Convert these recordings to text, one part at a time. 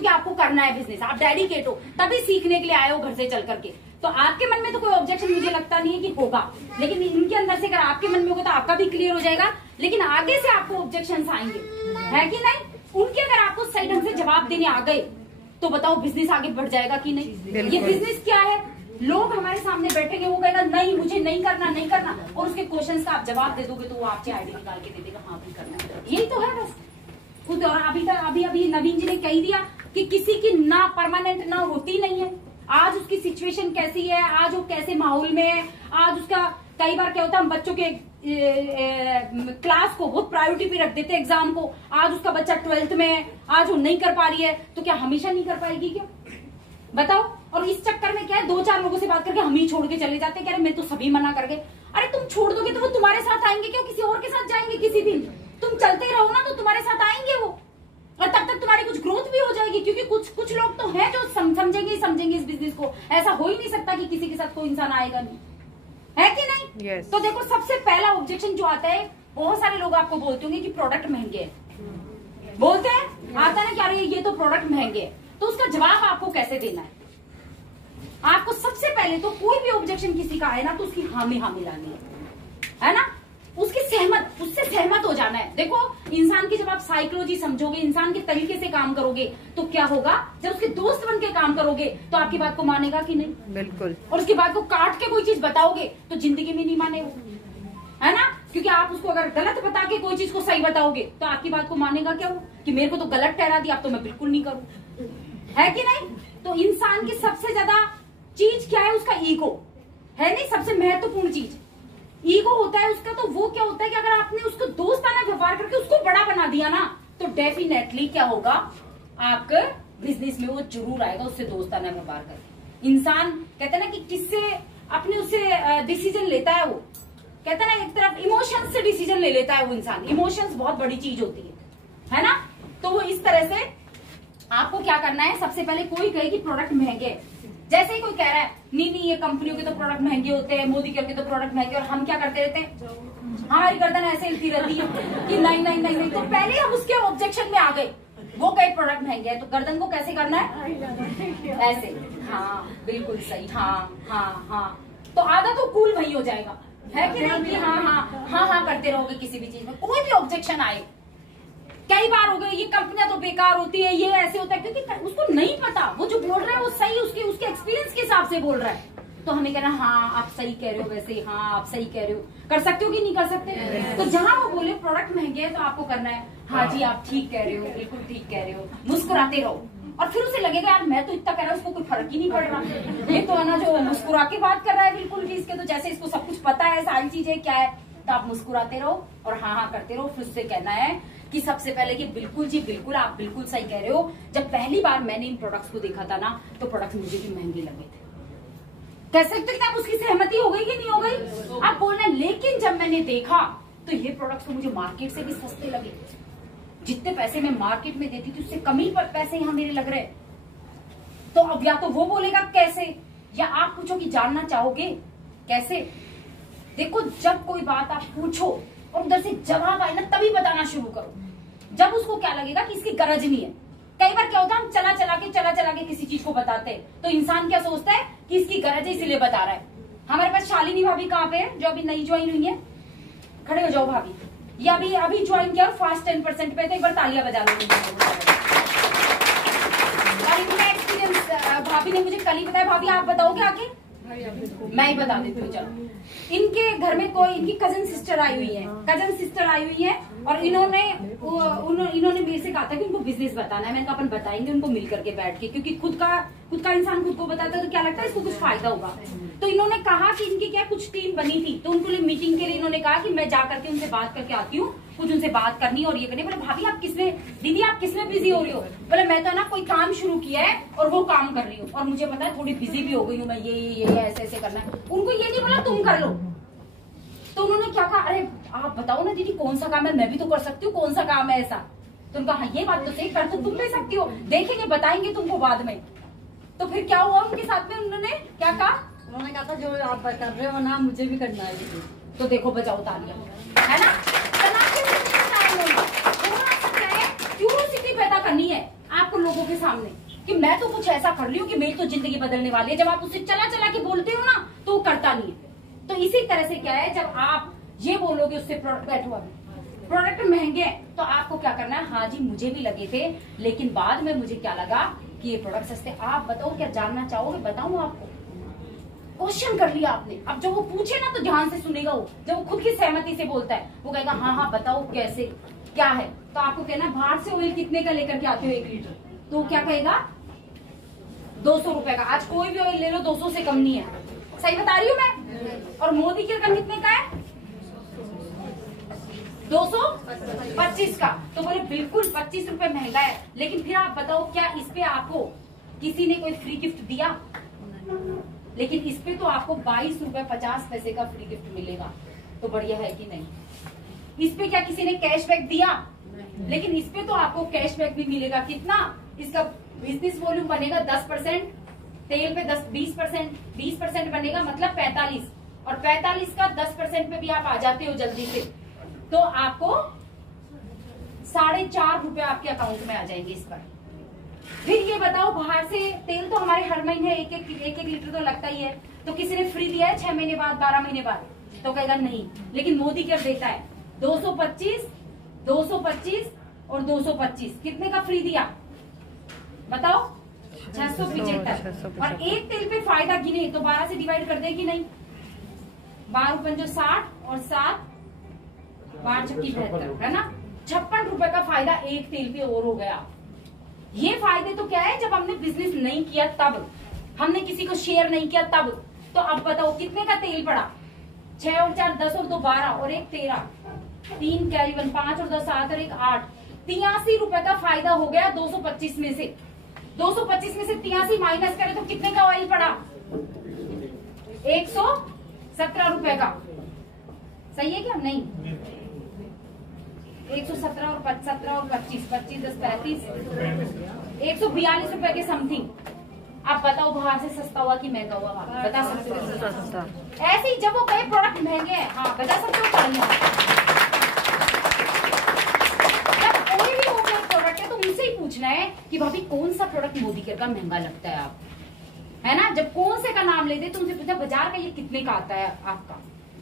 क्योंकि आपको करना है बिजनेस, आप डेडिकेट हो, तभी सीखने के लिए आए हो घर से चल करके। तो आपके मन में तो कोई ऑब्जेक्शन मुझे लगता नहीं है कि होगा, लेकिन इनके अंदर से अगर आपके मन में होगा तो आपका भी क्लियर हो जाएगा। लेकिन आगे से आपको ऑब्जेक्शन आएंगे, है कि नहीं? उनके अगर आपको सही ढंग से जवाब देने आ गए तो बताओ बिजनेस आगे बढ़ जाएगा कि नहीं? ये बिजनेस क्या है? लोग हमारे सामने बैठेंगे, वो कहेगा नहीं मुझे नहीं करना, नहीं करना, और उसके क्वेश्चन का आप जवाब दे दोगे तो वो आपकी आईडी निकाल के दे देगा, हाँ भी करना है। यही तो है बस खुद। और अभी नवीन जी ने कह दिया कि किसी की ना परमानेंट ना होती नहीं है। आज उसकी सिचुएशन कैसी है, आज वो कैसे माहौल में है, आज उसका कई बार क्या होता है हम बच्चों के क्लास को बहुत प्रायोरिटी पे रख देते हैं एग्जाम को। आज उसका बच्चा 12th में है, आज वो नहीं कर पा रही है, तो क्या हमेशा नहीं कर पाएगी क्या? बताओ। और इस चक्कर में क्या है, 2-4 लोगों से बात करके हम ही छोड़ के चले जाते हैं, कह रहे मैं तो सभी मना कर गए। अरे तुम छोड़ दोगे तो वो तुम्हारे साथ आएंगे क्यों? किसी और के साथ जाएंगे किसी दिन? तुम चलते रहो ना तो तुम्हारे साथ आएंगे वो, और तब तक तुम्हारी कुछ ग्रोथ भी हो जाएगी। क्योंकि कुछ लोग तो हैं जो समझेंगे इस बिजनेस को। ऐसा हो ही नहीं सकता कि किसी के साथ कोई इंसान आएगा नहीं, है कि नहीं? yes. तो देखो सबसे पहला ऑब्जेक्शन जो आता है, बहुत सारे लोग आपको बोलते होंगे कि प्रोडक्ट महंगे हैं, बोलते हैं, आता है ना, क्या ये तो प्रोडक्ट महंगे है। तो उसका जवाब आपको कैसे देना है? आपको सबसे पहले तो कोई भी ऑब्जेक्शन किसी का आए ना तो उसकी हामी लानी है ना, उससे सहमत हो जाना है। देखो इंसान की जब आप साइकोलॉजी समझोगे, इंसान के तरीके से काम करोगे तो क्या होगा, जब उसके दोस्त बन के काम करोगे तो आपकी बात को मानेगा कि नहीं? बिल्कुल। और उसकी बात को काट के कोई चीज बताओगे तो जिंदगी में नहीं मानेगा, है ना? क्योंकि आप उसको अगर गलत बता के कोई चीज को सही बताओगे तो आपकी बात को मानेगा क्या वो, कि मेरे को तो गलत ठहरा दिया, अब तो मैं बिल्कुल नहीं करूं, है कि नहीं? तो इंसान की सबसे ज्यादा चीज क्या है? उसका ईगो है, नहीं? सबसे महत्वपूर्ण चीज ईगो होता है उसका। तो वो क्या होता है कि अगर आपने उसको दोस्ताना व्यवहार करके उसको बड़ा बना दिया ना तो डेफिनेटली क्या होगा, आपके बिजनेस में वो जरूर आएगा उससे दोस्ताना व्यवहार करके। इंसान कहते हैं ना कि किससे अपने उससे डिसीजन लेता है, वो कहते हैं ना एक तरफ इमोशंस से डिसीजन ले लेता है वो इंसान। इमोशंस बहुत बड़ी चीज होती है ना? तो वो इस तरह से आपको क्या करना है, सबसे पहले कोई कहे कि प्रोडक्ट महंगे, जैसे ही कोई कह रहा है नहीं ये कंपनियों के तो प्रोडक्ट महंगे होते हैं, मोदी के तो प्रोडक्ट महंगे, और हम क्या करते रहते हैं, हमारी गर्दन ऐसे हिलती रहती है कि नहीं। तो पहले हम उसके ऑब्जेक्शन में आ गए, वो कहे प्रोडक्ट महंगे है तो गर्दन को कैसे करना है, ऐसे, हाँ बिल्कुल सही, हाँ। तो आधा तो कूल वही हो जाएगा, है कि नहीं? कि हाँ करते रहोगे किसी भी चीज में। कोई भी ऑब्जेक्शन आए, कई बार हो गए ये कंपनियां तो बेकार होती है, ये ऐसे होता है, क्योंकि उसको नहीं पता, वो जो बोल रहा है वो सही उसके एक्सपीरियंस के हिसाब से बोल रहा है। तो हमें कहना हाँ आप सही कह रहे हो, वैसे हाँ आप सही कह रहे हो, कर सकते हो कि नहीं कर सकते? तो जहां वो बोले प्रोडक्ट महंगे है तो आपको करना है हाँ जी आप ठीक कह रहे हो, बिल्कुल ठीक कह रहे हो, मुस्कुराते रहो। और फिर उसे लगेगा यार मैं तो इतना कह रहा हूँ, उसको कोई फर्क ही नहीं पड़ रहा, ये तो है ना जो मुस्कुरा के बात कर रहा है बिल्कुल भी, इसके तो जैसे इसको सब कुछ पता है, सारी चीजें क्या है। तो आप मुस्कुराते रहो और हाँ करते रहो। फिर उससे कहना है कि सबसे पहले कि बिल्कुल जी बिल्कुल आप बिल्कुल सही कह रहे हो, जब पहली बार मैंने इन प्रोडक्ट्स को देखा था ना तो प्रोडक्ट्स मुझे भी महंगे लगे थे। कह सकते कि आप उसकी सहमति हो गई कि नहीं हो गई? आप बोलना लेकिन जब मैंने देखा तो ये प्रोडक्ट्स तो मुझे मार्केट से भी सस्ते लगे, जितने पैसे मैं मार्केट में देती थी उससे कम ही पैसे यहाँ मेरे लग रहे। तो अब या तो वो बोलेगा कैसे, या आप पूछो कि जानना चाहोगे कैसे। देखो जब कोई बात आप पूछो और उधर से जवाब आए ना तभी बताना शुरू करो, जब उसको क्या लगेगा कि इसकी गरज नहीं है। कई बार क्या होता है हम चला के किसी चीज को बताते हैं तो इंसान क्या सोचता है कि इसकी गरज है इसलिए बता रहा है। हमारे पास शालिनी भाभी कहाँ पे है जो अभी नई ज्वाइन हुई है, खड़े हो जाओ भाभी, ये अभी ज्वाइन किया और फास्ट 10% पे, तो एक बार तालियां बजा लो। एक्सपीरियंस भाभी ने मुझे कल ही बताया। भाभी आप बताओगे आगे? मैं ही बता देती हूँ। चलो, इनके घर में कोई इनकी कजन सिस्टर आई हुई है और इन्होंने मेरे से कहा था कि उनको बिजनेस बताना है। मैंने कहा अपन बताएंगे उनको मिल करके बैठ के, क्योंकि खुद का इंसान खुद को बताता है तो क्या लगता है इसको कुछ फायदा होगा। तो इन्होंने कहा कि इनकी क्या कुछ टीम बनी थी तो उनको लिए मीटिंग के लिए इन्होंने कहा कि मैं जा करके उनसे बात करके आती हूँ, कुछ उनसे बात करनी और ये करनी। बोले भाभी आप दीदी आप किसमें बिजी हो रही हो? बोले मैं तो ना कोई काम शुरू किया है और वो काम कर रही हूँ और मुझे पता है थोड़ी बिजी भी हो गई हूँ मैं, ये ऐसे करना है। उनको ये नहीं बोला तुम कर लो। तो उन्होंने क्या कहा, अरे आप बताओ ना दीदी कौन सा काम है, मैं भी तो कर सकती हूँ, कौन सा काम है ऐसा? तो उनका हाँ ये बात तो सही, कर तो तुम ले सकती हो, देखेंगे बताएंगे तुमको बाद में। तो फिर क्या हुआ उनके साथ में, उन्होंने क्या कहा, उन्होंने कहा था जो आप कर रहे हो ना मुझे भी करना है। तो देखो बजाओ तालियां, है ना? क्यूरियोसिटी पैदा करनी है, आपको लोगों के सामने कि मैं तो कुछ ऐसा कर रही हूँ कि मेरी तो जिंदगी बदलने वाली है। जब आप उससे चला चला के बोलते हो ना तो वो करता नहीं है। तो इसी तरह से क्या है, जब आप ये बोलोगे उससे बैठो अभी प्रोडक्ट महंगे हैं तो आपको क्या करना है, हाँ जी मुझे भी लगे थे लेकिन बाद में मुझे क्या लगा कि ये प्रोडक्ट सस्ते। आप बताओ क्या जानना चाहोगे, बताऊं आपको? क्वेश्चन कर लिया आपने। अब जब वो पूछे ना तो ध्यान से सुनेगा। वो जब वो खुद की सहमति से बोलता है वो कहेगा हाँ हाँ बताओ कैसे क्या है, तो आपको कहना है बाहर से ऑयल कितने का लेकर के आते हो 1 लीटर, तो वो क्या कहेगा 200 रुपए का। आज कोई भी ऑयल ले लो 200 से कम नहीं है, सही बता रही हूँ मैं। और मोदी केयर का कितने का है, 225 का। तो बोले बिल्कुल 25 रुपए महंगा है, लेकिन फिर आप बताओ क्या इस पे आपको किसी ने कोई फ्री गिफ्ट दिया? लेकिन इस पे तो आपको 22 रुपए 50 पैसे का फ्री गिफ्ट मिलेगा, तो बढ़िया है कि नहीं? इस पे क्या किसी ने कैशबैक दिया? लेकिन इस पे तो आपको कैशबैक भी मिलेगा। कितना? इसका बिजनेस वॉल्यूम बनेगा 10%, तेल पे 20% बनेगा, मतलब 45, और 45 का 10% पे भी आप आ जाते हो जल्दी से तो आपको 4.5 रुपए आपके अकाउंट में आ जाएंगे इस पर। फिर ये बताओ, बाहर से तेल तो हमारे हर महीने एक लीटर तो लगता ही है, तो किसी ने फ्री दिया है 6 महीने बाद 12 महीने बाद? तो कहेगा नहीं। लेकिन मोदी क्या देता है, 225 और 225 कितने का फ्री दिया बताओ? 675। और एक तेल पे फायदा गिने तो 12 से डिवाइड कर दे कि नहीं? 12 रुपए जो 60 और 7 12 छक्की 72 है ना, 56 रुपए का फायदा एक तेल पे और हो गया। ये फायदे तो क्या है, जब हमने बिजनेस नहीं किया तब, हमने किसी को शेयर नहीं किया तब। तो अब बताओ कितने का तेल पड़ा? 6 और 4 10 और 2 12 और 1 13, 3 कैरी 1 5 और 2 7 और 1 8, 83 रुपए का फायदा हो गया 225 में से। 225 में से 83 माइनस करें तो कितने का ऑयल पड़ा? 117 रुपए का। सही है क्या? नहीं, 117 और 17 और 25 25 10 35 142 रुपए के समथिंग। आप बताओ बाहर से सस्ता हुआ कि महंगा हुआ? बता सकते हो? सस्ता। ऐसे ही जब वो कहे प्रोडक्ट महंगे हैं, हाँ बता सकते हो? जब कोई भी हो गया प्रोडक्ट है तो उनसे ही पूछना है कि भाभी कौन सा प्रोडक्ट मोदी केयर का महंगा लगता है आप, है ना? जब कौन से का नाम ले दे तो उनसे पूछना बाजार का ये कितने का आता है आपका।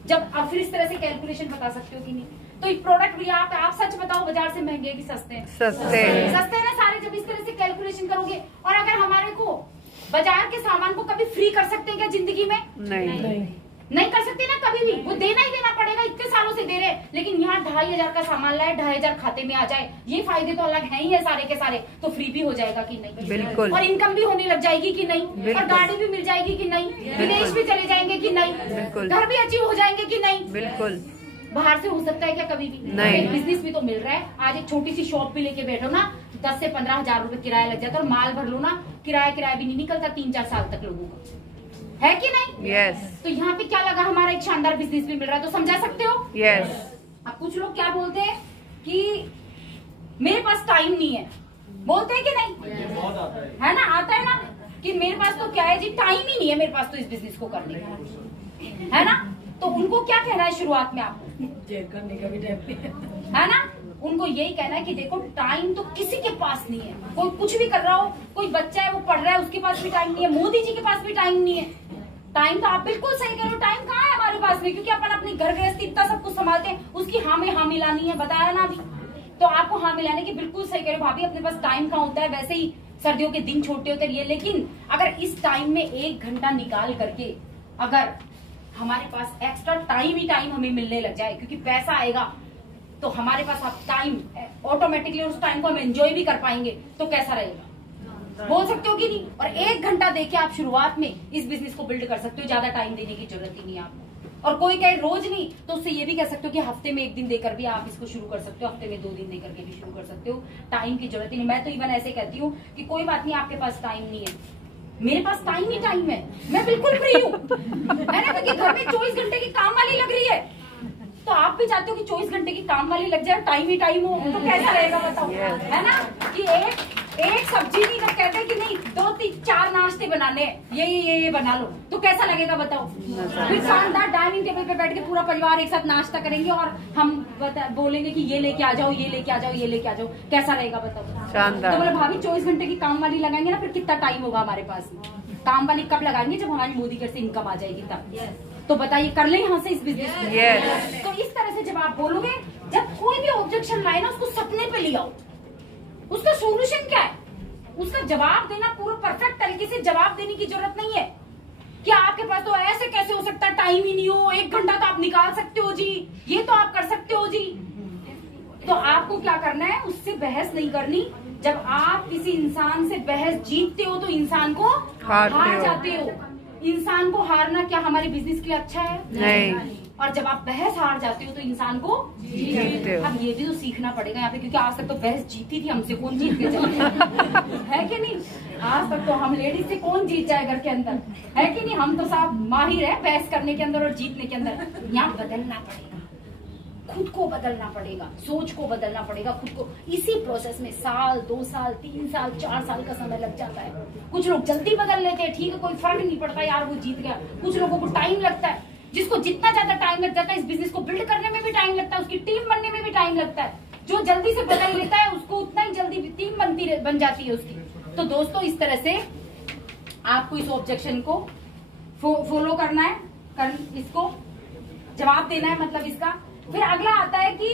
जब आप फिर इस तरह से कैलकुलेशन बता सकते हो कि नहीं? तो एक प्रोडक्ट भी आप सच बताओ, बाजार से महंगे कि सस्ते हैं? सस्ते हैं ना सारे। जब इस तरह से कैलकुलेशन करोगे, और अगर हमारे को बाजार के सामान को कभी फ्री कर सकते हैं क्या जिंदगी में? नहीं कर सकते ना कभी भी। वो देना ही देना पड़ेगा, इतने सालों से दे रहे। लेकिन यहाँ 2500 का सामान लाए, 2500 खाते में आ जाए, ये फायदे तो अलग हैं ही है सारे के सारे। तो फ्री भी हो जाएगा कि नहीं? बिल्कुल। और इनकम भी होने लग जाएगी कि नहीं? और गाड़ी भी मिल जाएगी कि नहीं? विदेश भी चले जाएंगे कि नहीं? घर भी अचीव हो जाएंगे कि नहीं? बिल्कुल। बाहर से हो सकता है क्या कभी भी? नहीं। बिजनेस भी तो मिल रहा है। आज एक छोटी सी शॉप भी लेके बैठो ना, 10 से 15 हजार रुपए किराया लग जाता है, और माल भर लो ना, किराया भी नहीं निकलता 3-4 साल तक लोगों का, है कि नहीं? यस। तो यहाँ पे क्या लगा, हमारा एक शानदार बिजनेस भी मिल रहा है। तो समझा सकते हो? यस। अब कुछ लोग क्या बोलते हैं कि मेरे पास टाइम नहीं है, बोलते हैं कि नहीं? है ना, आता है ना कि मेरे पास तो क्या है जी, टाइम ही नहीं है मेरे पास तो इस बिजनेस को करने का, है ना? तो उनको क्या कहना है शुरुआत में आपको? करने का भी टाइम है ना? उनको यही कहना है कि देखो टाइम तो किसी के पास नहीं है। कोई कुछ भी कर रहा हो, कोई बच्चा है वो पढ़ रहा है, उसके पास भी टाइम नहीं है, मोदी जी के पास भी टाइम नहीं है। टाइम तो आप बिल्कुल सही कह रहे हो, टाइम कहाँ है हमारे पास में? क्योंकि अपन अपनी घर गृहस्थी इतना सब कुछ संभालते हैं, उसकी हाँ में हाँ मिलानी है, बताया ना अभी। तो आपको हाँ मिलाने की बिल्कुल सही कह रहे हो भाभी, अपने पास टाइम कहाँ होता है? वैसे ही सर्दियों के दिन छोटे होते हैं, लेकिन अगर इस टाइम में 1 घंटा निकाल करके अगर हमारे पास एक्स्ट्रा टाइम ही टाइम हमें मिलने लग जाए, क्योंकि पैसा आएगा तो हमारे पास आप टाइम ऑटोमेटिकली उस टाइम को हम एंजॉय भी कर पाएंगे, तो कैसा रहेगा? बोल सकते हो कि नहीं? और 1 घंटा देके आप शुरुआत में इस बिजनेस को बिल्ड कर सकते हो, ज्यादा टाइम देने की जरूरत ही नहीं है आपको। और कोई कहे रोज नहीं, तो उससे ये भी कह सकते हो कि हफ्ते में 1 दिन देकर भी आप इसको शुरू कर सकते हो, हफ्ते में 2 दिन देकर के भी शुरू कर सकते हो। टाइम की जरूरत ही नहीं। मैं तो इवन ऐसे कहती हूँ कि कोई बात नहीं, आपके पास टाइम नहीं है, मेरे पास टाइम ही टाइम है, मैं बिल्कुल फ्री हूँ, है ना? क्योंकि घर में 24 घंटे की काम वाली लग रही है, तो आप भी चाहते हो कि 24 घंटे की काम वाली लग जाए, टाइम ही टाइम हो, तो कैसा रहेगा बताओ? है ना कि एक सब्जी नहीं, जब कहते हैं कि नहीं 2-3-4 नाश्ते बनाने, ये बना लो, तो कैसा लगेगा बताओ? फिर शानदार डाइनिंग टेबल पे बैठ के पूरा परिवार एक साथ नाश्ता करेंगे और हम बोलेंगे कि ये लेके आ जाओ, ये लेके आ जाओ, ये लेके आ जाओ, कैसा रहेगा बताओ? शानदार। तो बोले भाभी 24 घंटे की काम वाली लगाएंगे ना, फिर कितना टाइम होगा हमारे पास? काम वाली कब लगाएंगे? जब हमारी मोदी घर से इनकम आ जाएगी तब। तो बताइए, कर ले यहाँ से इस बिजनेस को। तो इस तरह से जब आप बोलोगे, जब कोई भी ऑब्जेक्शन लाए ना, उसको सपने पे ले आओ। उसका सोल्यूशन क्या है, उसका जवाब देना, पूरा परफेक्ट तरीके से जवाब देने की जरूरत नहीं है कि आपके पास तो ऐसे कैसे हो सकता है, टाइम ही नहीं हो, 1 घंटा तो आप निकाल सकते हो जी, ये तो आप कर सकते हो जी। तो आपको क्या करना है, उससे बहस नहीं करनी। जब आप किसी इंसान से बहस जीतते हो तो इंसान को हार जाते हो। इंसान को हारना क्या हमारे बिजनेस के लिए अच्छा है? नहीं। और जब आप बहस हार जाते हो तो इंसान को जीतते हो। अब ये भी तो सीखना पड़ेगा यहाँ पे, क्योंकि आज तक तो बहस जीती थी हमसे, कौन जीत के चले है कि नहीं? आज तक तो हम लेडीज से कौन जीत जाए घर के अंदर, है कि नहीं? हम तो साहब माहिर है बहस करने के अंदर और जीतने के अंदर। यहाँ बदलना पड़ेगा, खुद को बदलना पड़ेगा, सोच को बदलना पड़ेगा खुद को। इसी प्रोसेस में 1 साल, 2 साल, 3 साल, 4 साल का समय लग जाता है। कुछ लोग जल्दी बदल लेते हैं, ठीक है, कोई फर्क नहीं पड़ता यार, वो जीत गया। कुछ लोगों को टाइम लगता है, जिसको जितना ज्यादा टाइम लग जाता है, इस बिजनेस को बिल्ड करने में भी टाइम लगता है, उसकी टीम बनने में भी टाइम लगता है। जो जल्दी से बदल लेता है उसको उतना ही जल्दी टीम बन जाती है उसकी। तो दोस्तों, इस तरह से आपको इस ऑब्जेक्शन को फॉलो करना है, इसको जवाब देना है, मतलब इसका। फिर अगला आता है कि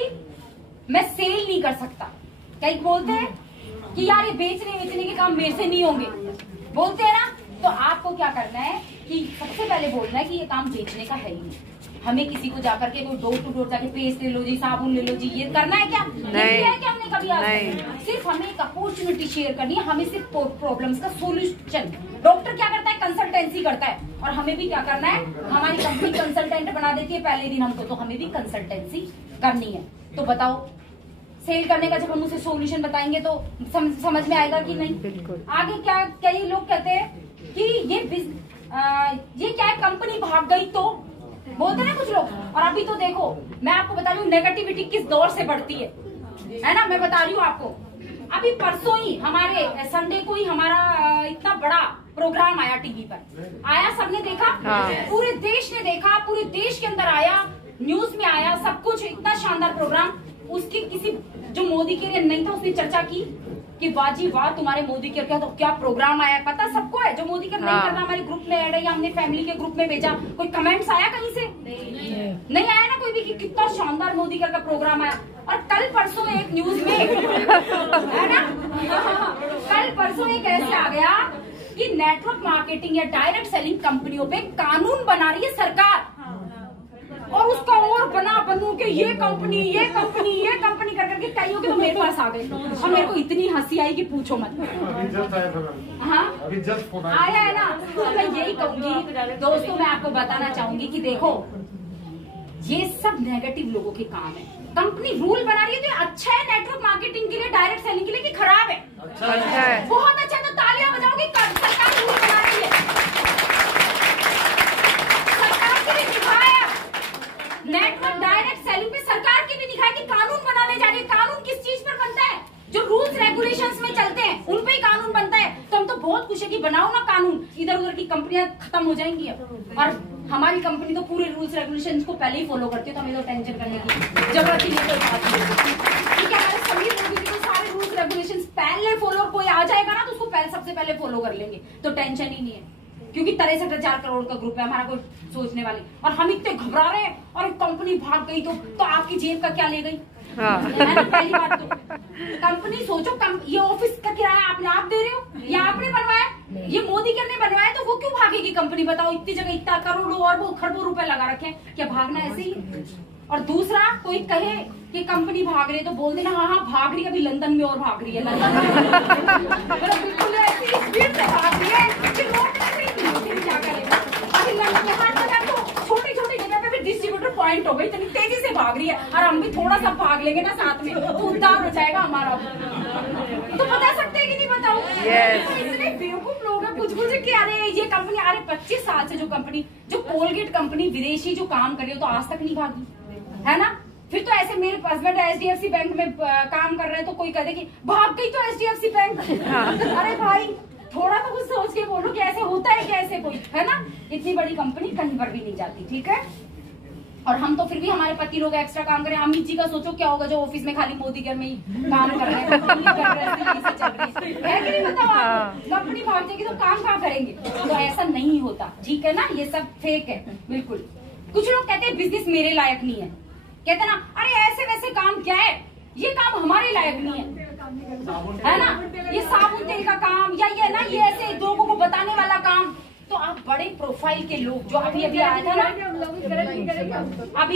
मैं सेल नहीं कर सकता। कई बोलते हैं कि यार ये बेचने के काम मेरे से नहीं होंगे, बोलते हैं ना। तो आपको क्या करना है कि सबसे पहले बोलना है कि ये काम बेचने का है ही नहीं। हमें किसी को जाकर के कोई डोर टू डोर जाके पेस्ट ले लो जी, साबुन ले लो जी, ये करना है क्या? नहीं है क्या हमने कभी आज? सिर्फ हमें एक अपॉर्चुनिटी शेयर करनी है, हमें सिर्फ प्रॉब्लम्स का सोल्यूशन। डॉक्टर क्या करता है? कंसल्टेंसी करता है। और हमें भी क्या करना है? हमारी कंपनी कंसल्टेंट बना देती है पहले दिन हमको, तो हमें भी कंसल्टेंसी करनी है। तो बताओ, सेल करने का जब हम उसे सोल्यूशन बताएंगे तो समझ में आएगा कि नहीं? आगे क्या, कई लोग कहते हैं कि ये क्या है, कंपनी भाग गई तो, बोलते हैं ना कुछ लोग। और अभी तो देखो, मैं आपको बता रही हूँ नेगेटिविटी किस दौर से बढ़ती है ना। मैं बता रही हूँ आपको, अभी परसों ही हमारे संडे को ही हमारा इतना बड़ा प्रोग्राम आया टीवी पर, आया, सबने देखा। पूरे देश ने देखा, पूरे देश के अंदर आया, न्यूज में आया, सब कुछ, इतना शानदार प्रोग्राम। उसकी किसी जो मोदी के लिए नहीं था, उसने चर्चा की कि वाह जी वाह, तुम्हारे मोदी के क्या तो क्या प्रोग्राम आया। पता सबको है, जो मोदी के नहीं करना हमारे ग्रुप में ऐड है या हमने फैमिली के ग्रुप में भेजा, कोई कमेंट्स आया कहीं से? नहीं आया ना कोई भी कि कितना शानदार मोदी का प्रोग्राम आया। और कल परसों एक न्यूज में है ना, कल परसों एक ऐसे आ गया कि नेटवर्क मार्केटिंग या डायरेक्ट सेलिंग कंपनियों पे कानून बना रही है सरकार। और उसका और बनू के ये कंपनी कर करके कईयों के तो मेरे पास आ गए। और मेरे को इतनी हंसी आई कि पूछो मत। हाँ, आया है ना। तो मैं यही कहूंगी दोस्तों, मैं आपको बताना चाहूंगी कि देखो, ये सब नेगेटिव लोगों के काम है। कंपनी रूल बना रही है तो अच्छा है नेटवर्क मार्केटिंग के लिए, डायरेक्ट सेलिंग के लिए, कि खराब है? अच्छा है, बहुत अच्छा। तो तालियां बजाओगे, सरकार रूल बना रही है। सरकार की भी दिखाया नेटवर्क डायरेक्ट सेलिंग पे, सरकार की भी दिखाया कि कानून बनाने जा रही है। कानून किस चीज पर बनता है? जो रूल्स रेगुलेशंस में चलते हैं उन पे ही कानून बनता है। तो हम तो बहुत खुश है कि बनाओ ना कानून, इधर उधर की कंपनियां खत्म हो जाएंगी अब। और हमारी कंपनी तो पूरे रूल्स रेगुलेशंस को पहले ही फॉलो करती है, तो हमें तो टेंशन करने की जरूरत ही नहीं है। ठीक है, हमारे सभी लोगों के सारे रूल्स रेगुलेशंस पहले फॉलो, कोई आ जाएगा ना तो उसको सबसे पहले फॉलो कर लेंगे, तो टेंशन ही नहीं है। क्योंकि 63,000 करोड़ का ग्रुप है हमारा, कोई सोचने वाले। और हम इतने घबरा रहे हैं, और कंपनी भाग गई तो आपकी जेब का क्या ले गई? है ना, पहली बात तो कंपनी सोचो, ये ऑफिस का किराया आप दे रहे हो या आपने बनवाया? ये मोदी के ने बनवाया, तो वो क्यों भागेगी कंपनी? बताओ, इतनी जगह इतना करोड़ों और वो खरबों रुपए लगा रखे हैं, क्या भागना ऐसे ही? और दूसरा, कोई कहे कि कंपनी भाग रही है तो बोल देना हाँ भाग रही है, अभी लंदन में और भाग रही है, लंदन में बिल्कुल ऐसी स्पीड से भाग रही है कि क्या करेगा। अभी लंदन में छोटी छोटी जगह पे भी डिस्ट्रीब्यूटर पॉइंट हो गई, इतनी तेजी से भाग रही है। और हम भी थोड़ा सा भाग लेंगे ना साथ में, तो उद्धार हो जाएगा हमारा। तो बता सकते हैं कि नहीं बताओ? इतने बेवकूफ लोग हैं, कुछ कि अरे ये कंपनी, अरे 25 साल से जो कंपनी, जो कोलगेट कंपनी विदेशी जो काम कर रही हो, तो आज तक नहीं भागी, है ना। फिर तो ऐसे मेरे हस्बैंड HDFC बैंक में काम कर रहे हैं, तो कोई कहते कि भाग गई तो HDFC बैंक। अरे भाई, थोड़ा तो कुछ सोच के बोलो कि ऐसे होता है क्या? ऐसे कोई है ना, इतनी बड़ी कंपनी कहीं पर भी नहीं जाती। ठीक है, और हम तो फिर भी हमारे पति लोग एक्स्ट्रा काम करें। अमित जी का सोचो क्या होगा जो ऑफिस में खाली मोदी घर में ही काम कर रहे हैं, है कि नहीं? बताओ आप, कंपनी पहुंच जाएगी तो काम कहाँ करेंगे? तो ऐसा नहीं होता, ठीक है ना? ये सब फेक है बिल्कुल। कुछ लोग कहते हैं बिजनेस मेरे लायक नहीं है, कहते ना अरे ऐसे वैसे काम क्या है, ये काम हमारे लायक नहीं है ना? ये साबुन तेल का काम या ये ना ये ऐसे लोगों को बताने वाला काम। तो आप बड़े प्रोफाइल के लोग जो अभी आया था ना,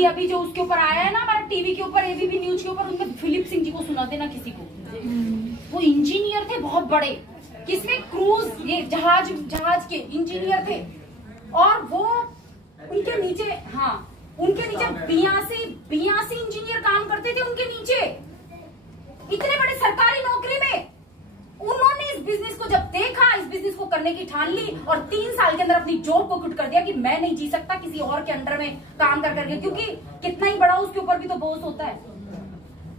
अभी जो उसके ऊपर आया है ना हमारा टीवी के ऊपर, एबीपी न्यूज के ऊपर, उनमें फिलिप सिंह जी को सुनाते ना किसी को, वो इंजीनियर थे बहुत बड़े, किसमें क्रूज ये जहाज के इंजीनियर थे, और वो उनके नीचे, हाँ उनके नीचे 82 इंजीनियर काम करते थे उनके नीचे, इतने बड़े सरकारी नौकरी में। उन्होंने इस बिजनेस को जब देखा, इस बिजनेस को करने की ठान ली और 3 साल के अंदर अपनी जॉब को क्विट कर दिया कि मैं नहीं जी सकता किसी और के अंडर में काम कर करके, क्योंकि कितना ही बड़ा उसके ऊपर भी तो बॉस होता है।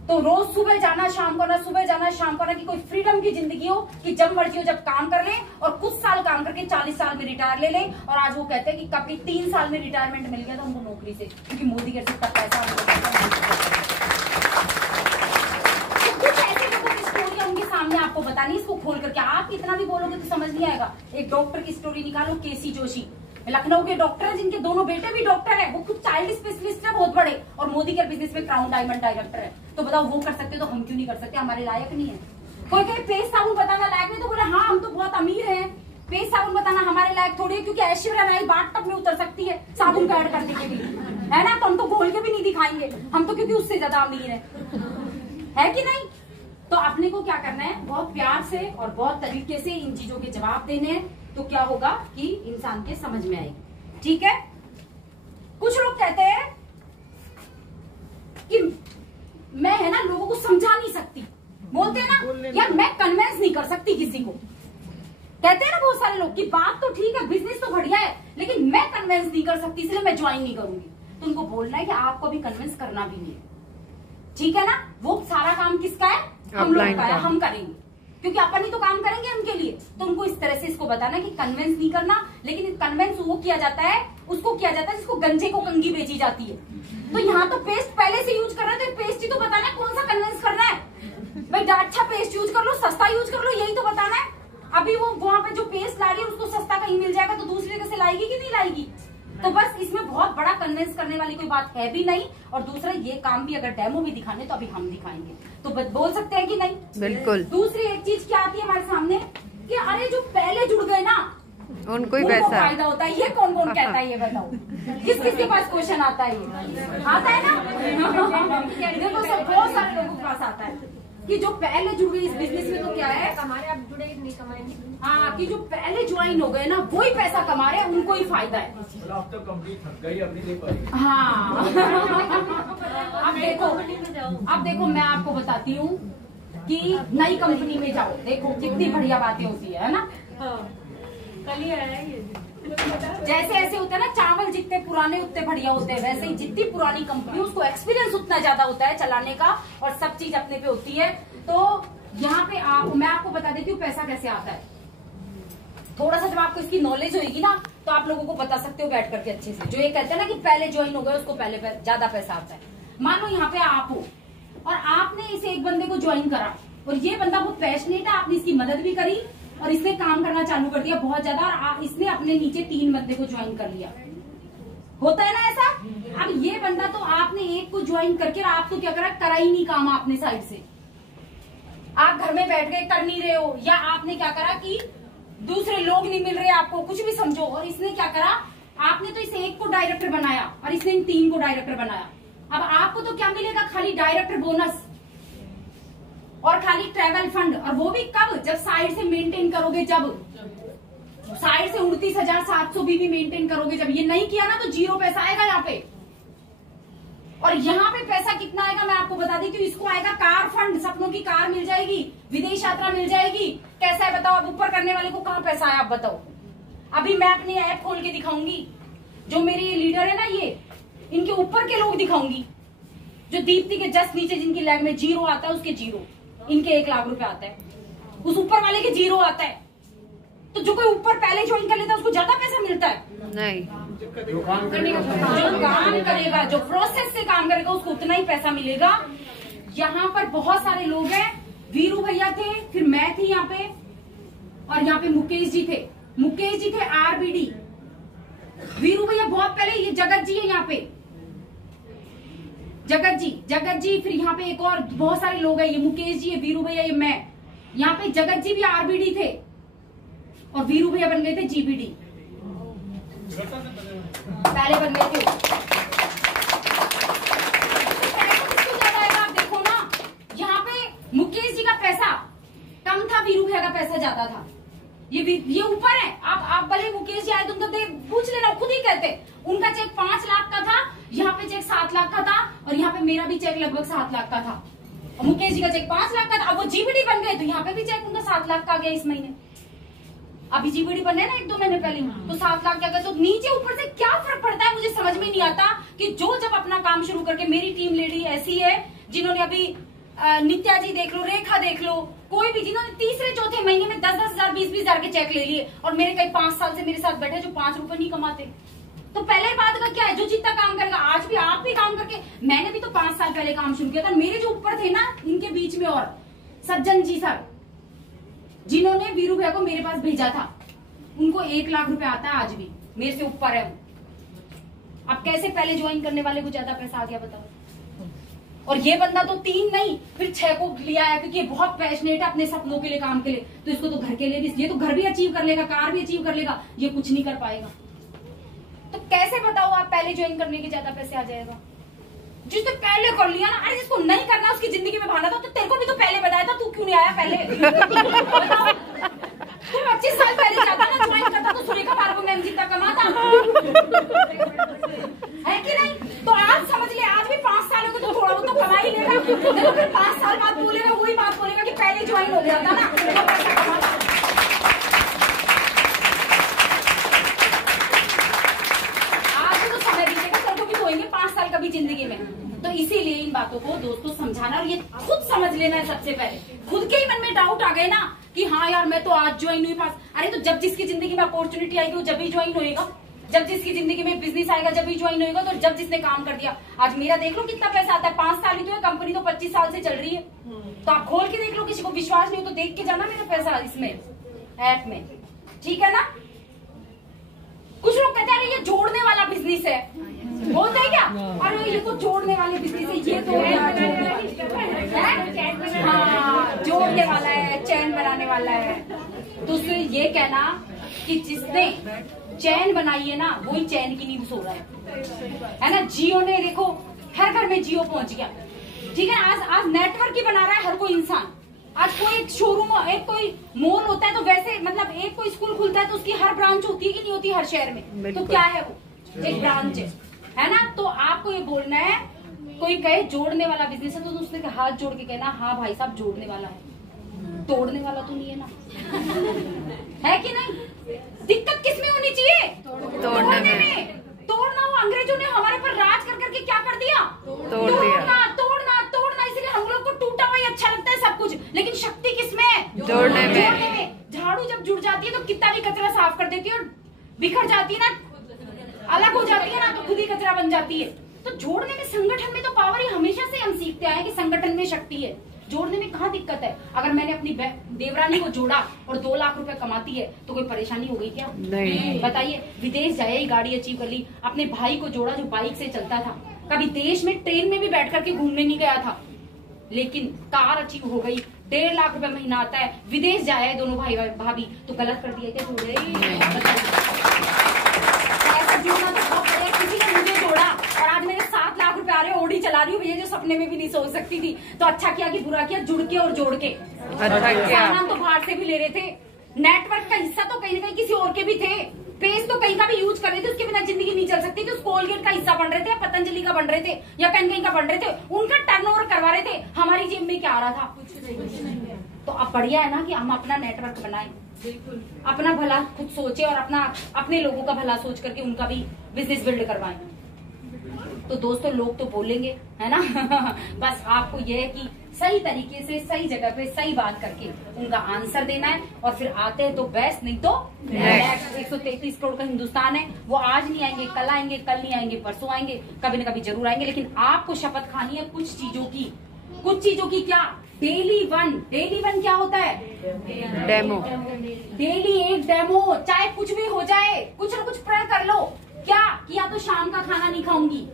तो रोज सुबह जाना शाम को आना, सुबह जाना शाम को आना, की कोई फ्रीडम की जिंदगी हो कि जब मर्जी हो जब काम कर ले, और कुछ साल काम करके 40 साल में रिटायर ले ले। और आज वो कहते हैं कि कभी 3 साल में रिटायरमेंट मिल गया था उनको नौकरी से, क्योंकि मोदी के सकता पैसा सामने आपको बतानी, इसको खोल करके आप कितना भी बोलोगे तो समझ नहीं आएगा। एक डॉक्टर की स्टोरी निकालो, केसी जोशी, लखनऊ के डॉक्टर है जिनके दोनों बेटे भी डॉक्टर है, वो खुद चाइल्ड स्पेशलिस्ट है बहुत बड़े, और मोदी के बिजनेस में क्राउन डायमंड डायरेक्टर है। तो बताओ वो कर सकते तो हम क्यों नहीं कर सकते? हमारे लायक नहीं है। कोई कहे पेस्ट साबुन बताना लायक नहीं, तो बोले हाँ हम तो बहुत अमीर हैं, पेस्ट साबुन बताना हमारे लायक थोड़ी है, क्योंकि ऐश्वर्या राय बाथटब में उतर सकती है साबुन का ऐड करने के लिए, है ना? तो हम तो खोल के भी नहीं दिखाएंगे, हम तो क्योंकि उससे ज्यादा अमीर है कि नहीं? तो अपने को क्या करना है, बहुत प्यार से और बहुत तरीके से इन चीजों के जवाब देने हैं, तो क्या होगा कि इंसान के समझ में आएगी, ठीक है? कुछ लोग कहते हैं कि मैं है ना लोगों को समझा नहीं सकती, बोलते हैं ना यार मैं कन्विंस नहीं कर सकती किसी को, कहते हैं ना बहुत सारे लोग कि बात तो ठीक है, बिजनेस तो बढ़िया है, लेकिन मैं कन्विंस नहीं कर सकती इसलिए मैं ज्वाइन नहीं करूंगी। तो उनको बोलना है कि आपको भी कन्विंस करना भी नहीं है, ठीक है ना? वो सारा काम किसका है? हम लोग का है, हम करेंगे, क्योंकि अपन ही तो काम करेंगे उनके लिए। तो उनको इस तरह से इसको बताना कि कन्विंस नहीं करना, लेकिन कन्विंस वो किया जाता है, उसको किया जाता है जिसको गंजे को कंगी बेची जाती है। तो यहाँ तो पेस्ट पहले से यूज कर रहे थे, पेस्ट ही तो बताना है, कौन सा कन्विंस करना है भाई? अच्छा पेस्ट यूज कर लो, सस्ता यूज कर लो, यही तो बताना है। अभी वो वहां पे जो पेस्ट ला रही है उसको सस्ता कहीं मिल जाएगा तो दूसरी जगह से लाएगी कि नहीं लाएगी? तो बस इसमें बहुत बड़ा कन्विंस करने वाली कोई बात है भी नहीं। और दूसरा ये काम भी अगर डेमो भी दिखाने तो अभी हम दिखाएंगे, तो बोल सकते हैं कि नहीं? बिल्कुल। दूसरी एक चीज क्या आती है हमारे सामने कि अरे जो पहले जुड़ गए ना उनको ही पैसा फायदा होता है। ये कौन कौन कहता है ये बताओ? किस किस के पास क्वेश्चन आता है? ये आता है ना? देखो सब बहुत सारे लोगों के पास आता है कि जो पहले जुड़ गए इस बिजनेस में, तो क्या है हमारे आप जुड़े नहीं कमाएंगे। हाँ, कि जो पहले ज्वाइन हो गए ना वही पैसा कमा रहे हैं, उनको ही फायदा है। अब तो कंपनी थक गई, अब नहीं दे पाएगी। हाँ अब देखो मैं आपको बताती हूँ कि नई कंपनी में जाओ, देखो कितनी बढ़िया बातें होती है ना? कल ही आया ये। जैसे ऐसे होता है ना, चावल जितने पुराने उतने बढ़िया होते हैं, वैसे ही जितनी पुरानी कंपनी उसको एक्सपीरियंस उतना ज्यादा होता है चलाने का, और सब चीज अपने पे होती है। तो यहाँ पे मैं आपको बता देती हूँ पैसा कैसे आता है। थोड़ा सा जब आपको इसकी नॉलेज होगी ना तो आप लोगों को बता सकते हो बैठ करके अच्छे से। जो ये कहते हैं ना कि पहले ज्वाइन हो गए उसको पहले ज्यादा पैसा आता है। मान लो यहाँ पे आप हो और आपने इसे एक बंदे को ज्वाइन करा, और ये बंदा बहुत पैशनेट है, आपने इसकी मदद भी करी और इसने काम करना चालू कर दिया बहुत ज्यादा, और इसने अपने नीचे 3 बंदे को ज्वाइन कर लिया। होता है ना ऐसा? अब ये बंदा तो आपने एक को ज्वाइन करके, आप तो क्या करा ही नहीं काम आपने साइड से, आप घर में बैठ गए कर नहीं रहे हो, या आपने क्या करा कि दूसरे लोग नहीं मिल रहे आपको, कुछ भी समझो, और इसने क्या करा, आपने तो इस एक को डायरेक्टर बनाया और इसने इन 3 को डायरेक्टर बनाया। अब आपको तो क्या मिलेगा? खाली डायरेक्टर बोनस और खाली ट्रैवल फंड, और वो भी कब? जब साइड से मेंटेन करोगे, जब साइड से 29,700 भी मेंटेन करोगे, जब ये नहीं किया ना तो 0 पैसा आएगा यहाँ पे। और यहाँ पे पैसा कितना आएगा मैं आपको बता देती हूँ। इसको आएगा कार फंड, सपनों की कार मिल जाएगी, विदेश यात्रा मिल जाएगी। कैसा है बताओ? अब ऊपर करने वाले को कहाँ पैसा है आप बताओ? अभी मैं अपनी ऐप खोल के दिखाऊंगी, जो मेरी लीडर है ना ये, इनके ऊपर के लोग दिखाऊंगी, जो दीप्ति के जस्ट नीचे जिनकी लैब में 0 आता है उसके 0, इनके 1 लाख रुपए आता है, उस ऊपर वाले के 0 आता है। तो जो कोई ऊपर पहले ज्वाइन कर लेता है उसको ज्यादा पैसा मिलता है? नहीं। जो काम करेगा, जो प्रोसेस से काम करेगा उसको उतना ही पैसा मिलेगा। यहाँ पर बहुत सारे लोग हैं, वीरू भैया थे, फिर मैं थी यहाँ पे, और यहाँ पे मुकेश जी थे। मुकेश जी थे आरबीडी, वीरू भैया बहुत पहले, ये जगत जी है यहाँ पे, जगत जी, फिर यहाँ पे एक और बहुत सारे लोग हैं, ये मुकेश जी है, वीरू भैया, ये मैं। यहाँ पे जगत जी भी आरबीडी थे और वीरू भैया बन गए थे जीबीडी, पहले बन गए थे। आप देखो ना, यहाँ पे मुकेश जी का पैसा कम था, वीरू भैया का पैसा ज्यादा था। ये ऊपर है, आप भले मुकेश जी आए तो उनका पूछ लेना, खुद ही कहते उनका चेक 5 लाख का था, यहाँ पे चेक 7 लाख का था, और यहाँ पे मेरा भी चेक लगभग 7 लाख का था। और मुकेश जी का चेक 5 लाख का था, अब वो जीबीडी बन गए तो यहाँ पे भी चेक उनका 7 लाख का आ गया इस महीने। अभी जीबीडी बने ना 1-2 महीने पहले, तो 7 लाख क्या, तो नीचे ऊपर से क्या फर्क पड़ता है मुझे समझ में नहीं आता कि जो जब अपना काम शुरू करके, मेरी टीम लेडी ऐसी है जिन्होंने अभी नित्या जी देख लो, रेखा देख लो, कोई भी जिन्होंने तीसरे चौथे महीने में 10-10 हजार 20-20 हजार के चेक ले लिए, और मेरे कई 5 साल से मेरे साथ बैठे जो 5 रुपए नहीं कमाते। तो पहले बात का क्या है, जो जितना काम करेगा, आज भी आप भी काम करके, मैंने भी तो 5 साल पहले काम शुरू किया था। मेरे जो ऊपर थे ना, इनके बीच में और सज्जन जी सर, जिन्होंने वीरू भैया को मेरे पास भेजा था, उनको 1 लाख रुपए आता है आज भी, मेरे से ऊपर है। अब कैसे पहले ज्वाइन करने वाले को ज्यादा पैसा आ गया बताओ। और ये बंदा तो 3 नहीं फिर 6 को लिया है, क्योंकि ये बहुत पैशनेट है अपने सपनों के लिए, काम के लिए। तो इसको तो घर के लिए भी, ये तो घर भी अचीव कर लेगा, कार भी अचीव कर लेगा, ये कुछ नहीं कर पाएगा। तो कैसे बताओ आप पहले ज्वाइन करने के ज्यादा पैसे आ जाएगा? जिसने पहले कर लिया ना, अरे जिसको नहीं करना उसकी जिंदगी में भाना था, तो तेरे को भी तो पहले बताया था, तू क्यों नहीं आया पहले? तू 25 साल पहले जाता ना, ज्वाइन करता तो सुरेखा पार्को मैम जितना कमाता है कि नहीं? तो आज समझ ले, आज भी 5 साल हो गए तो थोड़ा बहुत तो कमा ही लेगा। देखो फिर 5 साल बाद बोलेगा, वही बात बोलेगा कि पहले ज्वाइन हो गया था ना, तो पैसा कमाता। आज भी तो समय बीतेगा, तेरे को भी होएंगे 5 साल कभी जिंदगी में। तो इसीलिए इन बातों को दोस्तों समझाना, और ये खुद समझ लेना है सबसे पहले। खुद के ही मन में डाउट आ गए ना कि हाँ यार मैं तो आज ज्वाइन हुई 5, अरे तो जब जिसकी जिंदगी में अपॉर्चुनिटी आएगी वो जब ही ज्वाइन होएगा, जब जिसकी जिंदगी में बिजनेस आएगा जब ही ज्वाइन होएगा। तो जब जिसने काम कर दिया, आज मेरा देख लो कितना पैसा आता है, 5 साल ही तो है, कंपनी तो 25 साल से चल रही है। तो आप खोल के देख लो, किसी को विश्वास नहीं हो तो देख के जाना मेरा पैसा इसमें ऐप में, ठीक है ना? कुछ लोग कहते हैं अरे ये जोड़ने वाला बिजनेस है, बोलते हैं क्या? अरे ये तो जोड़ने वाले बिजनेस है, ये तो हाँ जोड़ने वाला है, चैन बनाने वाला है। तो उससे ये कहना कि जिसने चैन बनाई है ना, वही चैन की नींद सो रहा है ना? जियो ने देखो हर घर में जियो पहुंच गया, ठीक है? आज नेटवर्क ही बना रहा है हर कोई इंसान। आज कोई एक शोरूम, एक कोई मॉल होता है तो वैसे मतलब एक कोई स्कूल खुलता है तो उसकी हर ब्रांच होती है कि नहीं होती हर शहर में? तो क्या है वो? एक ब्रांच है ना? तो आपको ये बोलना है, कोई कहे जोड़ने वाला बिजनेस है तो उसने हाथ जोड़ के कहना हाँ भाई साहब जोड़ने वाला है, तोड़ने वाला तो नहीं है ना, है कि नहीं? दिक्कत किसमें होनी चाहिए? तोड़ने में। तोड़ना, वो अंग्रेजों ने हमारे पर राज कर करके क्या कर दिया? तोड़ना तोड़ना तोड़ना। इसलिए हम लोग को टूटा हुआ ही अच्छा लगता है सब कुछ, लेकिन शक्ति किसमें है? जोड़ने में। झाड़ू जब जुड़ जाती है तो कितना भी कचरा साफ कर देती है, और बिखर जाती है ना, अलग हो जाती है ना, तो खुद ही कचरा बन जाती है। तो जोड़ने में, संगठन में तो पावर ही हमेशा से हम सीखते आए कि संगठन में शक्ति है। जोड़ने में कहाँ दिक्कत है? अगर मैंने अपनी देवरानी को जोड़ा और 2 लाख रुपए कमाती है तो कोई परेशानी हो गई क्या? नहीं। बताइए, विदेश जाए, गाड़ी अचीव कर ली, अपने भाई को जोड़ा जो बाइक से चलता था, कभी देश में ट्रेन में भी बैठ करके घूमने नहीं गया था, लेकिन कार अचीव हो गई, 1.5 लाख रुपए महीना आता है, विदेश जाए दोनों भाई भाभी, तो गलत कर दिया क्या? जोड़ना तो बहुत बढ़िया, किसी ने मुझे जोड़ा और आज मेरे 7 लाख रुपए आ रहे हैं, ओडी चला रही हूँ भैया, जो सपने में भी नहीं सोच सकती थी। तो अच्छा किया कि बुरा किया, जुड़ के और जोड़ के। सामान तो बाहर से भी ले रहे थे, नेटवर्क का हिस्सा तो कहीं ना कहीं किसी और के भी थे, पेज तो कहीं का भी यूज कर रहे थे, उसके बिना जिंदगी नहीं चल सकती थी। उस कोलगेट का हिस्सा बन रहे थे, या पतंजलि का बन रहे थे, या कहीं का बन रहे थे, उनका टर्नओवर करवा रहे थे, हमारी जेब में क्या आ रहा था? तो अब बढ़िया है ना कि हम अपना नेटवर्क बनाएं, अपना भला खुद सोचे और अपने लोगों का भला सोच करके उनका भी बिजनेस बिल्ड करवाएं। तो दोस्तों लोग तो बोलेंगे, है ना? बस आपको यह है कि सही तरीके से सही जगह पे सही बात करके उनका आंसर देना है, और फिर आते हैं तो बेस्ट, नहीं तो नेक्स्ट। 133 करोड़ का हिंदुस्तान है, वो आज नहीं आएंगे, कल आएंगे, कल नहीं आएंगे, परसों आएंगे, कभी न कभी जरूर आएंगे, लेकिन आपको शपथ खानी है कुछ चीजों की। कुछ चीजों की क्या? डेली वन क्या होता है? डेमो। डेली एक डेमो, चाहे कुछ भी हो जाए, कुछ न कुछ प्रण कर लो। क्या कि या तो शाम का खाना नहीं खाऊंगी,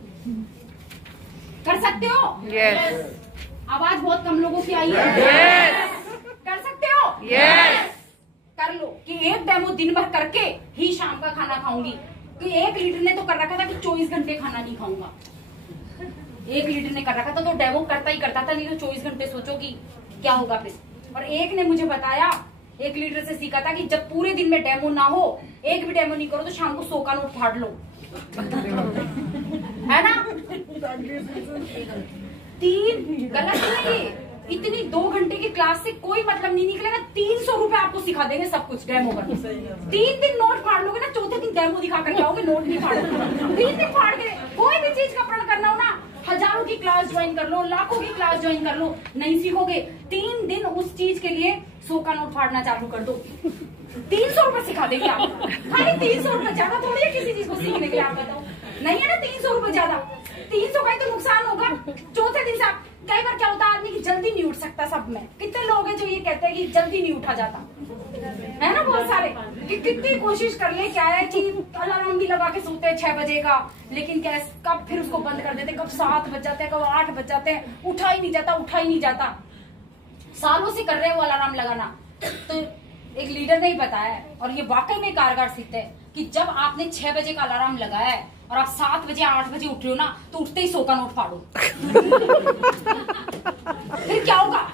कर सकते हो? यस। आवाज बहुत कम लोगों की आई है। यस। कर सकते हो? यस। कर लो कि एक डेमो दिन भर करके ही शाम का खाना खाऊंगी। कि एक लीडर ने तो कर रखा था कि 24 घंटे खाना नहीं खाऊंगा। एक लीडर ने कर रखा था तो डेमो करता ही करता था, नहीं तो 24 घंटे सोचो कि क्या होगा फिर। और एक ने मुझे बताया, एक लीडर से सीखा था कि जब पूरे दिन में डेमो ना हो, एक भी डेमो नहीं करो तो शाम को 100 का नोट फाड़ लो, है ना? 3 गलत नहीं, इतनी 2 घंटे की क्लास से कोई मतलब नहीं निकलेगा। 300 रुपए आपको सिखा देंगे सब कुछ डेमो करके। 3 दिन नोट फाड़ लोगे ना, चौथे दिन डेमो दिखा करके आओगे, नोट नहीं फाड़ोगे। 3 दिन फाड़ के कोई भी चीज का प्रण करना हो ना, हजारों की क्लास ज्वाइन कर लो, लाखों की क्लास ज्वाइन कर लो, नहीं सीखोगे। 3 दिन उस चीज के लिए 100 का नोट फाड़ना चालू कर दो, 300 रुपए सिखा देंगे आप। खाली 300 रुपए ज्यादा थोड़ी है किसी चीज को सीखने के लिए, आप बताओ। नहीं है ना 300 रुपए ज्यादा, 300 का ही तो नुकसान होगा। चौथे दिन से आप, कई बार क्या होता है आदमी की जल्दी नहीं उठ सकता। सब में कितने लोग हैं जो ये कहते हैं कि जल्दी नहीं उठा जाता, है ना? बहुत सारे कि कितनी कोशिश कर ले, क्या है कि अलार्म भी लगा के सोते हैं 6 बजे का, लेकिन क्या कब फिर उसको बंद कर देते, कब 7 बज जाते हैं, कब 8 बज जाते हैं, उठा ही नहीं जाता। सालों से कर रहे हैं वो अलार्म लगाना। तो एक लीडर ने ही बताया है, और ये वाकई में कारगर सिद्ध है, कि जब आपने 6 बजे का अलार्म लगाया है और आप 7 बजे 8 बजे उठ रहे हो ना, तो उठते ही 100 का नोट फाड़ो। फिर क्या होगा?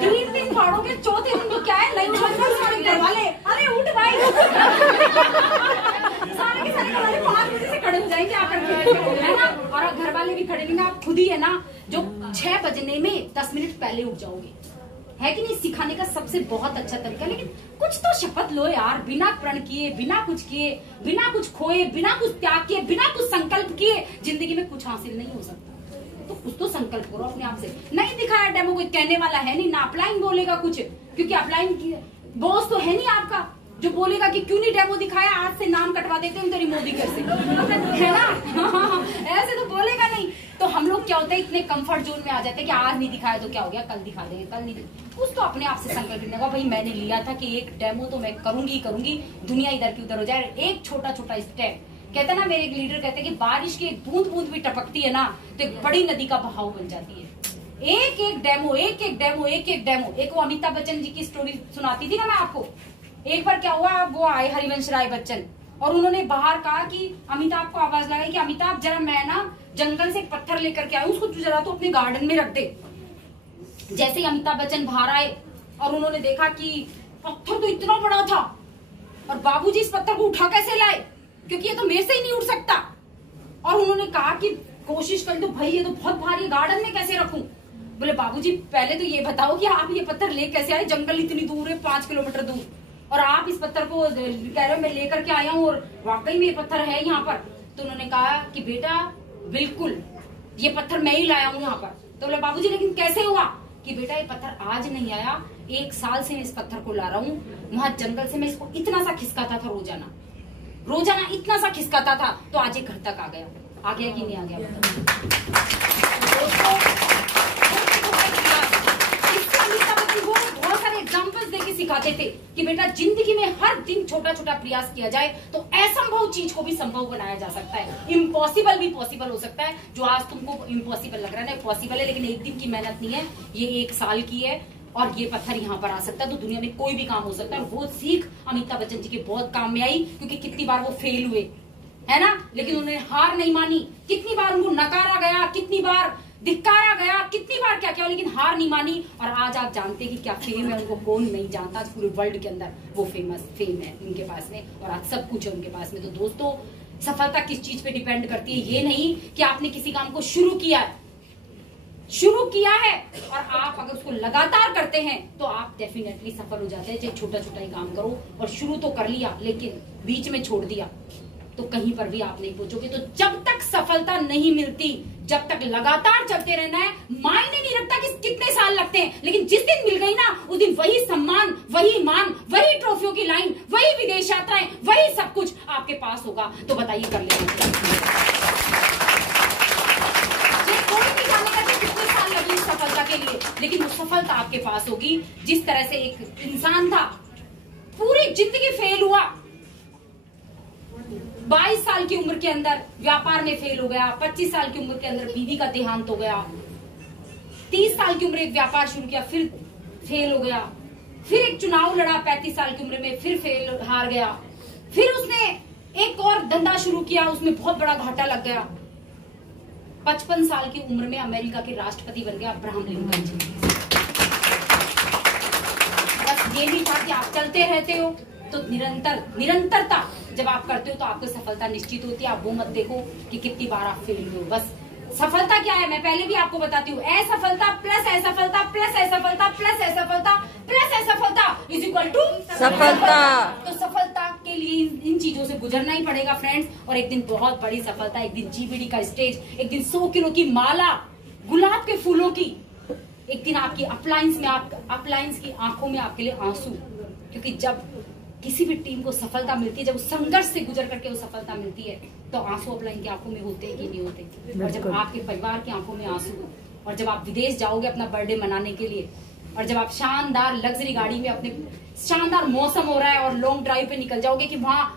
3 दिन फाड़ोगे, चौथे दिन तो क्या है, नहीं उठा घर वाले, अरे उठ भाई, सारे के सारे घर वाले 5 बजे से खड़े हो जाएंगे आकर के, है ना? और घर वाले भी खड़े नहीं, आप खुद ही है ना जो 6 बजने में 10 मिनट पहले उठ जाओगे, है कि नहीं? सिखाने का सबसे बहुत अच्छा तरीका। लेकिन कुछ तो शपथ लो यार, बिना प्रण किए, बिना कुछ किए, बिना कुछ खोए, बिना कुछ त्याग किए, बिना कुछ संकल्प किए जिंदगी में कुछ हासिल नहीं हो सकता। तो कुछ तो संकल्प करो अपने आप से। नहीं दिखाया डेमो, कोई कहने वाला है नहीं, ना अपलाइन बोलेगा कुछ, क्योंकि अपलाइन बॉस तो है नहीं आपका जो बोलेगा कि क्यों नहीं डेमो दिखाया, आज से नाम कटवा देते हैं तेरी मोदी घर से, है ना? ऐसे तो बोलेगा नहीं। तो हम लोग क्या होता है, इतने कंफर्ट जोन में आ जाते हैं कि आज नहीं दिखाया तो क्या हो गया, कल दिखा देंगे, कल नहीं। कुछ तो अपने आप से संकल्प करने का, भाई मैंने लिया था कि एक डेमो तो मैं करूंगी, दुनिया इधर की उधर हो जाए। एक छोटा छोटा स्टेप, कहते ना, मेरे एक लीडर कहते हैं कि बारिश की एक बूंद भी टपकती है ना, तो एक बड़ी नदी का बहाव बन जाती है। एक एक डेमो। एक वो अमिताभ बच्चन जी की स्टोरी सुनाती थी ना मैं आपको। एक बार क्या हुआ, वो आए हरिवंश राय बच्चन, और उन्होंने बाहर कहा कि अमिताभ को आवाज लगाई कि अमिताभ जरा मैं ना जंगल से एक पत्थर लेकर के आऊं, उसको जरा तो अपने गार्डन में रख दे। जैसे ही अमिताभ बच्चन बाहर आए और उन्होंने देखा कि पत्थर तो इतना बड़ा था, और बाबूजी इस पत्थर को उठा कैसे लाए, क्योंकि ये तो मेरे से ही नहीं उठ सकता। और उन्होंने कहा कि कोशिश कर, तो भाई ये तो बहुत भारी, गार्डन में कैसे रखूं? बोले बाबूजी पहले तो ये बताओ कि आप ये पत्थर ले कैसे आए, जंगल इतनी दूर है, 5 किलोमीटर दूर, और आप इस पत्थर को कह रहे हो मैं लेकर के आया हूँ और वाकई में ये पत्थर है यहाँ पर। तो उन्होंने कहा कि बेटा बिल्कुल ये पत्थर मैं ही लाया हूँ यहाँ पर। तो बोले बाबूजी लेकिन कैसे हुआ? कि बेटा ये पत्थर आज नहीं आया, 1 साल से मैं इस पत्थर को ला रहा हूँ। वहां जंगल से मैं इसको इतना सा खिसकाता था, रोजाना इतना सा खिसकाता था, तो आज ये घर तक आ गया कि नहीं आ गया? बहुत सारे एग्जाम्पल्स देके सिखाते थे कि बेटा जिंदगी में हर दिन छोटा छोटा प्रयास किया जाए तो असंभव चीज को भी संभव बनाया जा सकता है। इम्पॉसिबल भी पॉसिबल हो सकता है। जो आज तुमको इम्पॉसिबल लग रहा है ना, पॉसिबल है, लेकिन एक दिन की मेहनत नहीं है, ये 1 साल की है। और ये पत्थर यहाँ पर आ सकता है तो दुनिया में कोई भी काम हो सकता है। वो सीख अमिताभ बच्चन जी के बहुत काम में आई, क्योंकि कितनी बार वो फेल हुए, है ना, लेकिन उन्होंने हार नहीं मानी। कितनी बार उनको नकारा गया, कितनी बार धिक्कारा गया, कितनी बार क्या क्या, लेकिन हार नहीं मानी। और आज आप जानते हैं कि क्या फेम है, उनको कौन नहीं जानता। आज पूरे वर्ल्ड के अंदर वो फेम है उनके पास में, और आज सब कुछ है उनके पास में। तो दोस्तों, सफलता किस चीज पे डिपेंड करती है? ये नहीं कि आपने किसी काम को शुरू किया है और आप अगर उसको लगातार करते हैं तो आप डेफिनेटली सफल हो जाते हैं। चाहे छोटा छोटा ही काम करो, और शुरू तो कर लिया लेकिन बीच में छोड़ दिया तो कहीं पर भी आप नहीं पहुंचोगे। तो जब तक सफलता नहीं मिलती, जब तक लगातार चलते रहना है। मायने नहीं रखता कि कितने साल लगते हैं, लेकिन जिस दिन मिल गई ना, उस दिन वही सम्मान, वही मान, वही ट्रॉफियों की लाइन, वही विदेश यात्राएं, वही सब कुछ आपके पास होगा। तो बताइए कर लेते कोई भी जाने का कितने साल लगे इस सफलता के लिए, लेकिन वो सफलता आपके पास होगी। जिस तरह से एक इंसान था, पूरी जिंदगी फेल हुआ, 22 साल की उम्र के अंदर व्यापार में फेल हो गया, 25 साल की उम्र के अंदर बीवी का देहांत हो गया, 30 साल की उम्र एक व्यापार शुरू किया, फिर फेल हो गया, फिर एक चुनाव लड़ा 35 साल की उम्र में, फिर हार गया, फिर उसने एक और धंधा शुरू किया, उसमें बहुत बड़ा घाटा लग गया, 55 साल की उम्र में अमेरिका के राष्ट्रपति बन गया अब्राहम लिंकन जी। बस ये नहीं था कि आप चलते रहते हो, तो निरंतरता जब आप करते हो तो आपको सफलता निश्चित होती है। आप वो मत देखो कि कितनी बार आप फेल हुए हो। बस सफलता क्या है, मैं पहले भी आपको बताती हूँ, असफलता प्लस असफलता प्लस असफलता प्लस असफलता प्लस असफलता इज इक्वल टू सफलता। तो सफलता के लिए इन चीजों से गुजरना ही पड़ेगा फ्रेंड्स। और एक दिन बहुत बड़ी सफलता, एक दिन जीबीडी का स्टेज, एक दिन 100 किलो की माला गुलाब के फूलों की, एक दिन आपकी अपलाइंस की आंखों में आपके लिए आंसू। क्योंकि जब किसी भी टीम को सफलता मिलती है, जब उस संघर्ष से गुजर करके वो सफलता मिलती है, तो आंसू अपलाइन की आंखों में होते हैं कि नहीं होते। और जब आपके परिवार की आंखों में आंसू, और जब आप विदेश जाओगे अपना बर्थडे मनाने के लिए, और जब आप शानदार लग्जरी गाड़ी में, अपने शानदार मौसम हो रहा है और लॉन्ग ड्राइव पे निकल जाओगे कि वहाँ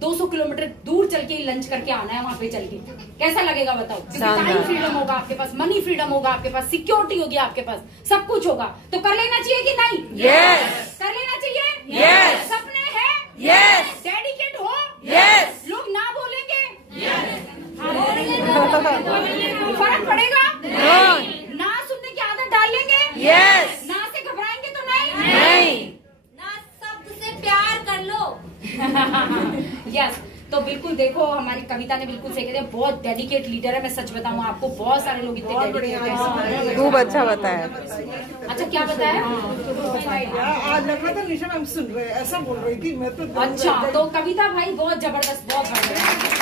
200 किलोमीटर दूर चल के लंच करके आना है, वहां पे चल के कैसा लगेगा बताओ। टाइम फ्रीडम होगा आपके पास, मनी फ्रीडम होगा आपके पास, सिक्योरिटी होगी आपके पास, सब कुछ होगा। तो कर लेना चाहिए कि नहीं? यस। कर लेना चाहिए। यस। सपने हैं? यस। डेडिकेट हो? यस। लोग ना बोलेंगे? फर्क पड़ेगा? ना सुनने की आदत डाल लेंगे? यस। ना से घबराएंगे तो नहीं? ना शब्द से प्यार कर लो। यस। तो बिल्कुल देखो, हमारी कविता ने बिल्कुल सही कहा, बहुत डेडिकेट लीडर है। मैं सच बताऊं आपको, बहुत सारे लोग इतने डेडिकेट हैं। खूब अच्छा बताया। अच्छा क्या बताया? आज लग रहा था निशा मैम सुन रहे, ऐसा बोल रही थी मैं तो। अच्छा, तो कविता भाई बहुत जबरदस्त, बहुत बढ़िया।